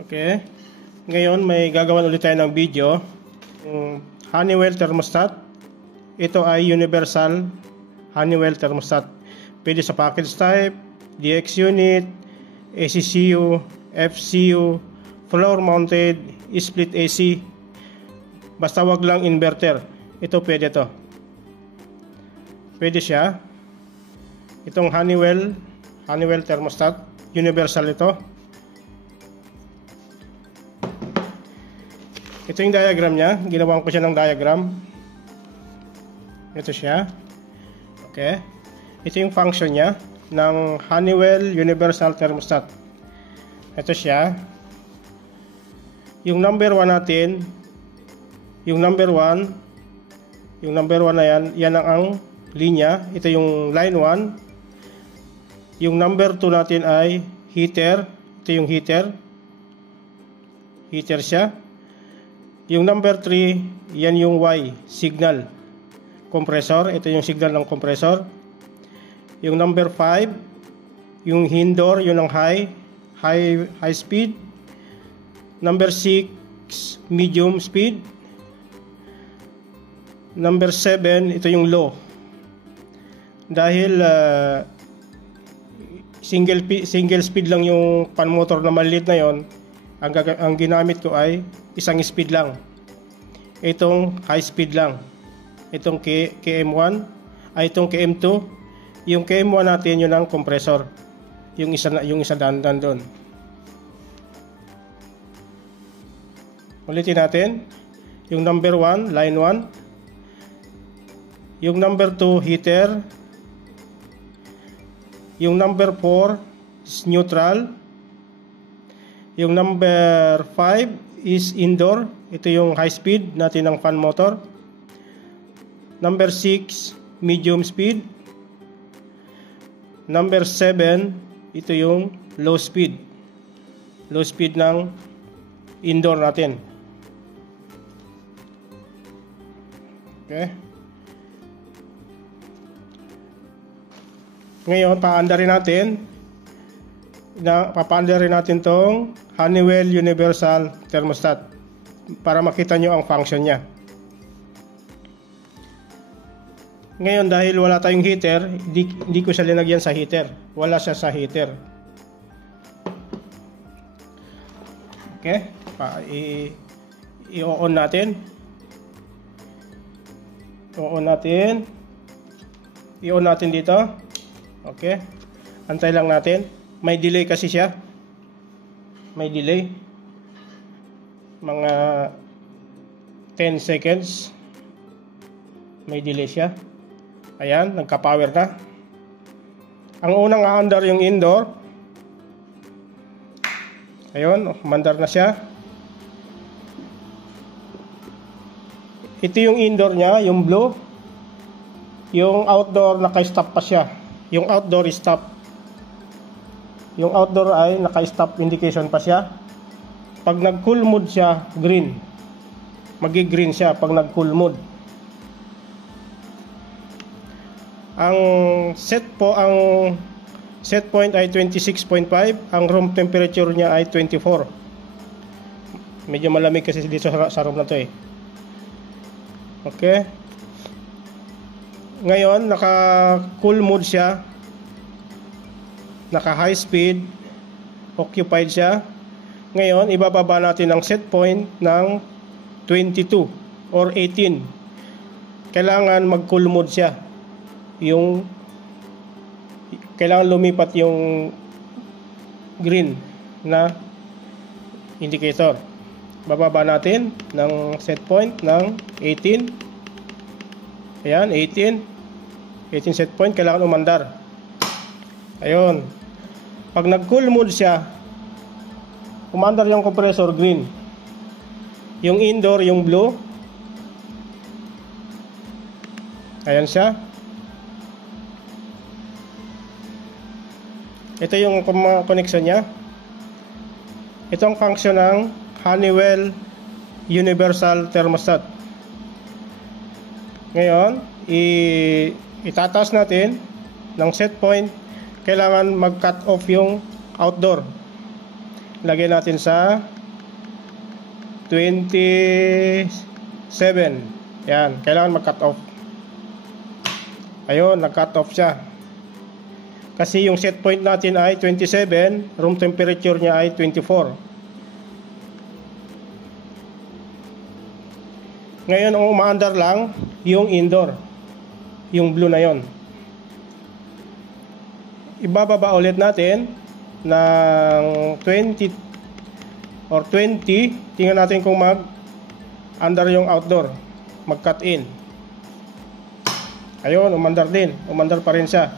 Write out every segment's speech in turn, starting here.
Okay. Ngayon may gagawan ulit tayo ng video. Honeywell thermostat. Ito ay universal Honeywell thermostat. Pwede sa package type, DX unit, ACCU, FCU, floor mounted, split AC. Basta wag lang inverter. Ito pwede to. Pwede siya. Itong Honeywell thermostat, universal ito. Ito yung diagram niya. Ginawan ko siya ng diagram. Ito siya. Okay. Ito yung function niya ng Honeywell Universal Thermostat. Ito siya. Yung number 1 natin, yung number 1 na yan ang linya. Ito yung line 1. Yung number 2 natin ay heater. Ito yung heater. Heater siya. Yung number 3, yan yung Y, signal. Compressor, ito yung signal ng compressor. Yung number 5, yung indoor, yun ang high speed. Number 6, medium speed. Number 7, ito yung low. Dahil single speed lang yung fan motor na maliit na yon, ang ginamit ko ay isang speed lang. Itong high speed lang. Itong KM1 ay itong KM2. Yung KM1 natin yun ang compressor. Yung isa dandan doon. Ulitin natin. Yung number 1, line 1. Yung number 2, heater. Yung number 4 is neutral. Yung number 5 is indoor. Ito yung high speed natin ng fan motor. Number 6, medium speed. Number 7, ito yung low speed. Low speed ng indoor natin. Okay. Ngayon, papaandarin natin tong Honeywell Universal Thermostat para makita nyo ang function niya. Ngayon, dahil wala tayong heater, hindi ko siya linagyan sa heater. Wala siya sa heater. Okay? I-on natin. I-on natin dito. Okay? Antay lang natin. May delay kasi siya. May delay. Mga 10 seconds. May delay siya. Ayan, nagka-power na. Ang unang aandar yung indoor. Ayun, mandar na siya. Ito yung indoor niya, yung blue. Yung outdoor, naka-stop pa siya. Yung outdoor is stop. Yung outdoor ay naka-stop indication pa siya. Pag nag-cool mode siya, green. Magi-green siya pag nag-cool mode. Ang set point ay 26.5. Ang room temperature niya ay 24. Medyo malamig kasi dito sa room na to eh. Okay. Ngayon, naka-cool mode siya. Naka-high speed. Occupied siya. Ngayon, ibababa natin ang set point ng 22 or 18. Kailangan mag-cool mode siya. Kailangan lumipat yung green na indicator. Bababa natin ng set point ng 18. Ayan, 18 set point, kailangan umandar. Ayun. Pag nag-cool mode siya, umandar yung compressor, green. Yung indoor, yung blue. Ayan siya. Ito yung connection niya. Ito ang function ng Honeywell Universal Thermostat. Ngayon, itataas natin ng set point. Kailangan mag-cut off yung outdoor. lagay natin sa 27. Yan, kailangan mag-cut off. Ayun, nag-cut off siya. Kasi yung set point natin ay 27, room temperature niya ay 24. Ngayon, ang umaandar lang yung indoor, yung blue na yon. Ibababa ulit natin ng 20 or 20. Tingnan natin kung mag-andar yung outdoor, mag-cut in. Ayun, umandar din. Umandar pa rin siya.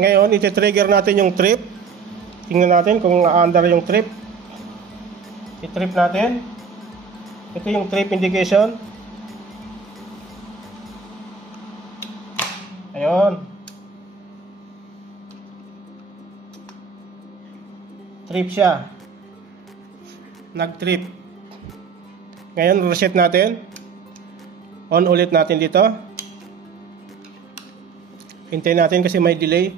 Ngayon, iti-trigger natin yung trip. Tingnan natin kung aandar yung trip. I-trip natin. Ito yung trip indication. Ayun. Trip siya. Nag-trip. Ngayon, reset natin. On ulit natin dito. Hintayin natin kasi may delay.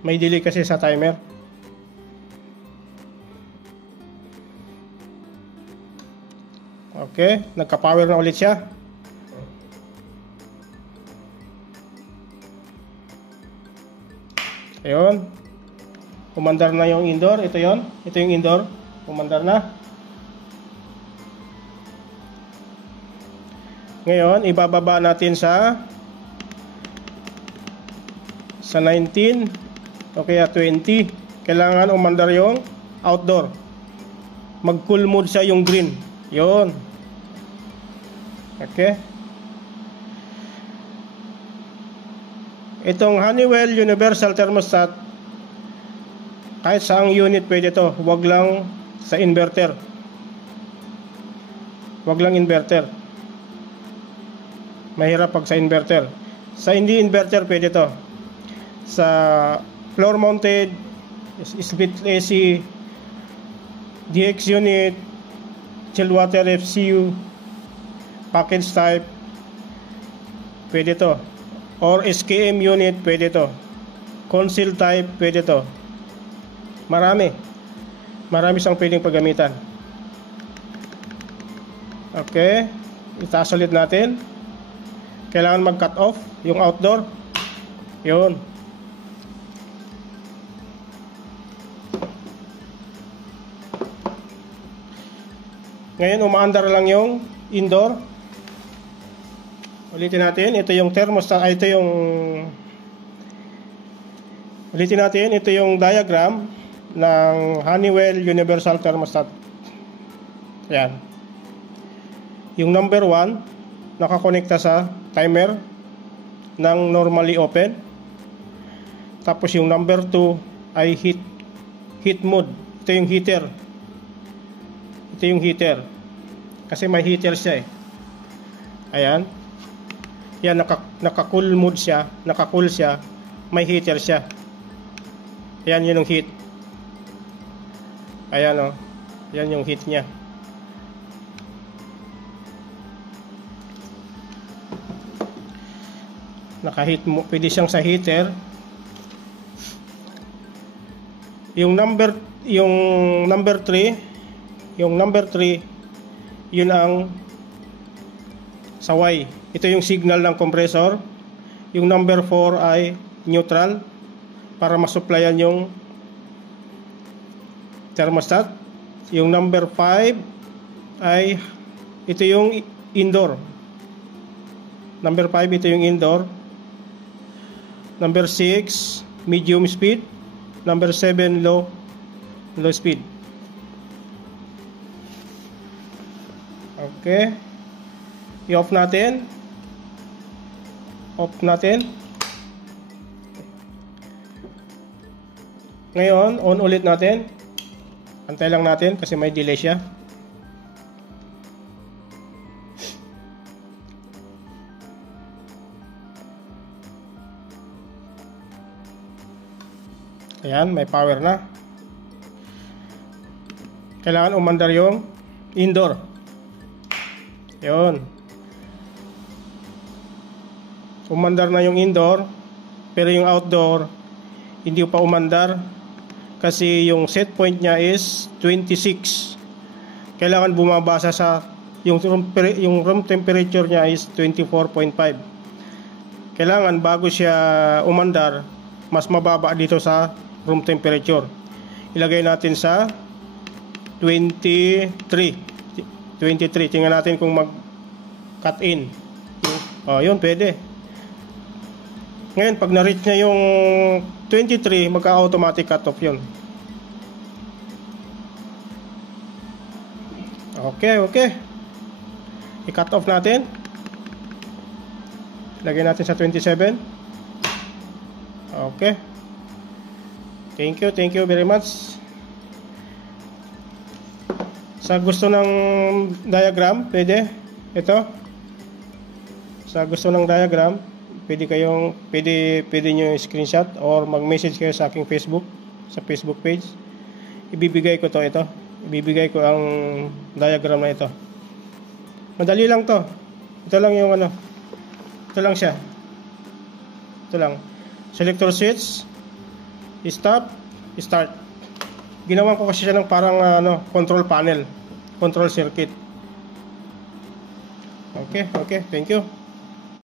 May delay kasi sa timer. Okay, nagka-power na ulit siya. Ayun. Umandar na yung indoor. Ito yon. Ito yung indoor. Umandar na. Ngayon, ibababa natin sa 19 o kaya 20. Kailangan umandar yung outdoor. Mag-cool mode siya yung green. Yon. Okay. Itong Honeywell Universal Thermostat, kahit saang unit pwede to. Wag lang sa inverter. Wag lang inverter. Mahirap pag sa inverter. Sa hindi inverter pwede to. Sa floor mounted, split AC, DX unit, chilled water FCU, package type, pwede to. Or SKM unit, pwede to. Conceal type, pwede to. Marami siyang pwedeng paggamitan. Okay, itaas ulit natin. Kailangan mag-cut off yung outdoor. Yun. Ngayon, umaandar lang yung indoor. Ulitin natin. Ito yung thermostat. Ulitin natin. Ito yung diagram ng Honeywell Universal Thermostat. Ayan. Yung number 1, nakakonekta sa timer ng normally open. Tapos yung number 2 ay heat mode. Ito yung heater. Ito yung heater. Kasi may heater siya eh. Ayan. Yan, naka-cool mode siya. Naka-cool siya. May heater siya. Ayan, yun yung heat. Ayan o. Yan yung heat niya. Naka-heat mo. Pwede siyang sa heater. Yung number 3, yun ang saway. Ito yung signal ng compressor. Yung number 4 ay neutral para masupplyan yung thermostat. Yung number 5 ay ito yung indoor. Number 5, ito yung indoor. Number 6, medium speed. Number 7, low speed. Okay. I-off natin. Off natin. Ngayon, on ulit natin. Antay lang natin kasi may delay siya. Ayan, may power na. Kailangan umandar yung indoor. Yun. umandar na yung indoor, pero yung outdoor hindi pa umandar kasi yung set point niya is 26. Kailangan bumabasa sa yung room temperature niya is 24.5. Kailangan bago siya umandar, mas mababa dito sa room temperature. Ilagay natin sa 23. Tingnan natin kung mag-cut in. Yun, pwede. Ngayon, pag na-reach niya yung 23, magka-automatic cut off yun. Okay. I-cut off natin. Lagay natin sa 27. Okay. Thank you very much. Sa gusto ng diagram, pwede. Ito. Sa gusto ng diagram, pwede nyo screenshot or mag-message kayo sa aking Facebook, sa Facebook page. Ibibigay ko ito. Ibibigay ko ang diagram na ito. Madali lang to. Ito lang yung ito lang siya. Ito lang. Selector switch, stop, start. Ginawan ko kasi siya ng parang control panel, control circuit. Okay, thank you.